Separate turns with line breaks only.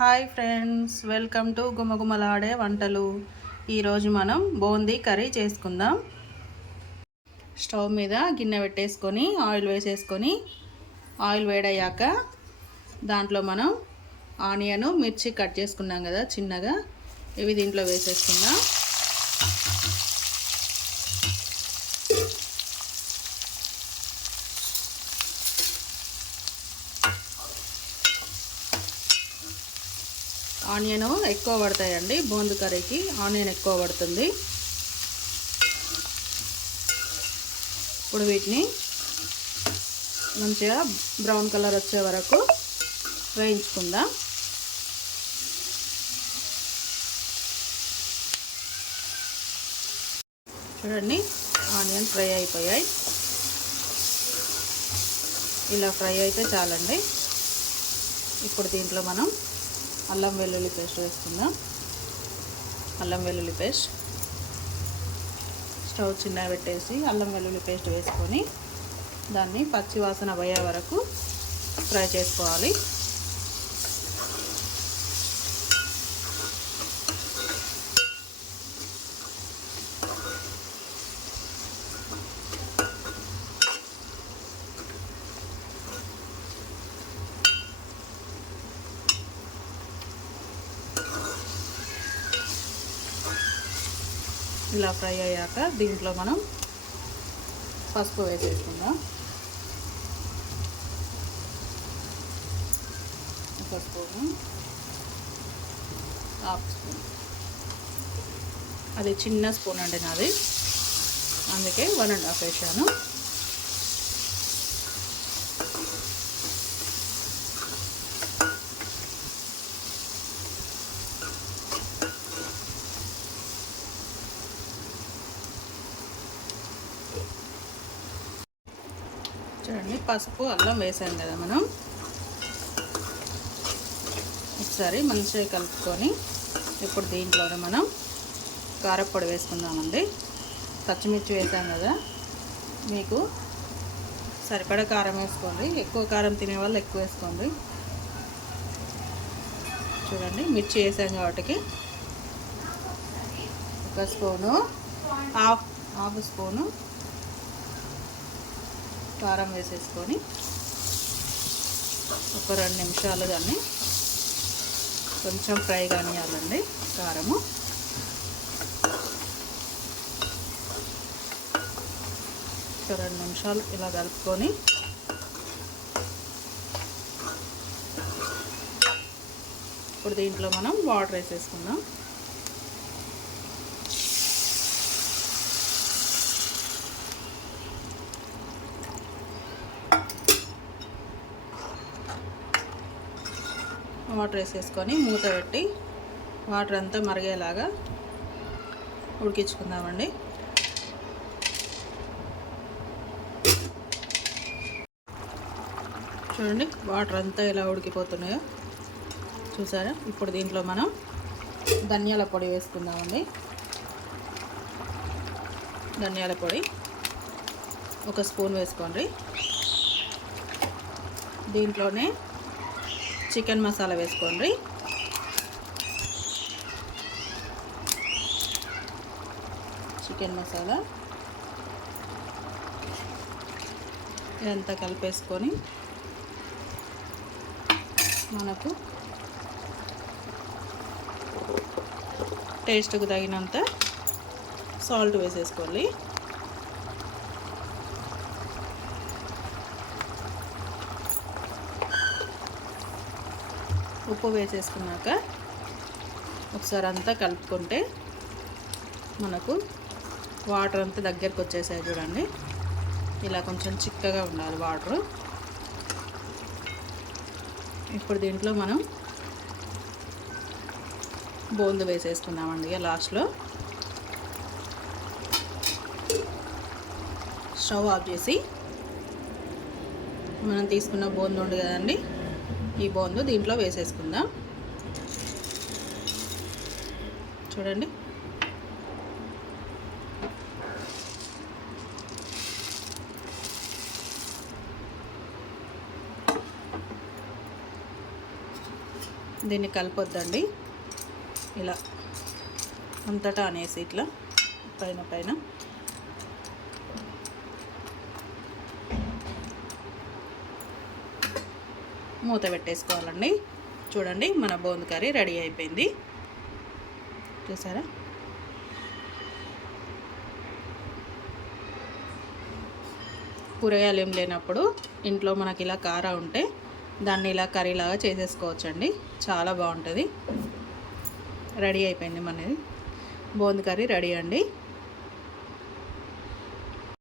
Hi friends welcome to గుమగుమలాడే వంటలు. ఈరోజు మనం బూందీ కర్రీ చేసుకుందాం. స్టవ్ మీద గిన్నె పెట్టేసుకొని ఆయిల్ వేసేసుకొని ఆయిల్ వేడయ్యాక దాంట్లో మనం ఆనియను మిర్చి కట్ చేసుకున్నాం కదా చిన్నగా ఇవి దీంట్లో వేసేసుకుందాం. ఆనియన్ ఎక్కువ పడతాయండి. బోందు కర్రీకి ఆనియన్ ఎక్కువ పడుతుంది. ఇప్పుడు వీటిని మంచిగా బ్రౌన్ కలర్ వచ్చే వరకు వేయించుకుందాం. చూడండి ఆనియన్ ఫ్రై అయిపోయాయి. ఇలా ఫ్రై అయితే చాలండి. ఇప్పుడు దీంట్లో మనం అల్లం వెల్లుల్లి పేస్ట్ వేసుకుందాం అల్లం వెల్లుల్లి పేస్ట్. స్టవ్ చిన్న పెట్టేసి అల్లం వెల్లుల్లి పేస్ట్ వేసుకొని దాన్ని పచ్చి వాసన పోయే వరకు ఫ్రై చేసుకోవాలి. ఇలా ఫ్రై అయ్యాక దీంట్లో మనం పసుపు వేసేసుకుందాం. ఒక స్పూను హాఫ్ స్పూన్. అది చిన్న స్పూన్ అండి నాది. అందుకే వన్ అండ్ హాఫ్ వేసాను. చూడండి పసుపు అల్లం వేసాం కదా మనం. ఒకసారి మంచిగా కలుపుకొని ఇప్పుడు దీంట్లోనే మనం కారప్పొడి వేసుకుందామండి. పచ్చిమిర్చి వేసాం కదా మీకు సరిపడా కారం వేసుకోండి. ఎక్కువ కారం తినే వాళ్ళు ఎక్కువ వేసుకోండి. చూడండి మిర్చి వేసాం కాబట్టి ఒక స్పూను హాఫ్ హాఫ్ స్పూను కారం వేసేసుకొని ఒక రెండు నిమిషాలు దాన్ని కొంచెం ఫ్రై కానియాలండి కారము. ఒక రెండు నిమిషాలు ఇలా కలుపుకొని ఇప్పుడు దీంట్లో మనం వాటర్ వేసేసుకుందాం. వాటర్ వేసేసుకొని మూత పెట్టి వాటర్ అంతా మరిగేలాగా ఉడికించుకుందామండి. చూడండి వాటర్ అంతా ఎలా ఉడికిపోతున్నాయో చూసారా? ఇప్పుడు దీంట్లో మనం ధనియాల పొడి వేసుకుందామండి. ధనియాల పొడి ఒక స్పూన్ వేసుకోండి. దీంట్లోనే చికెన్ మసాలా వేసుకోండి. Chicken masala. ఇదంతా కలిపేసుకొని మనకు టేస్ట్కు తగినంత సాల్ట్ వేసేసుకోవాలి. ఉప్పు వేసేసుకున్నాక ఒకసారి అంతా కలుపుకుంటే మనకు వాటర్ అంతా దగ్గరకు వచ్చేసాయి చూడండి. ఇలా కొంచెం చిక్కగా ఉండాలి వాటరు. ఇప్పుడు దీంట్లో మనం బోందు వేసేసుకుందామండి లాస్ట్లో. స్టవ్ ఆఫ్ చేసి మనం తీసుకున్న బోందు ఉంది కదండి. ఈ బోందు దీంట్లో వేసేసుకుందాం. చూడండి. దీన్ని కలపొద్దండి. ఇలా అంతటా అనేసి ఇట్లా పైన పైన. మూత పెట్టేసుకోవాలండి. చూడండి మన బోందు కర్రీ రెడీ అయిపోయింది. చూసారా? కూరగాయలు ఏం లేనప్పుడు ఇంట్లో మనకి ఇలా కార ఉంటే దాన్ని ఇలా కర్రీలాగా చేసేసుకోవచ్చండి. చాలా బాగుంటుంది. రెడీ అయిపోయింది మనది. బోందు కర్రీ రెడీ అండి.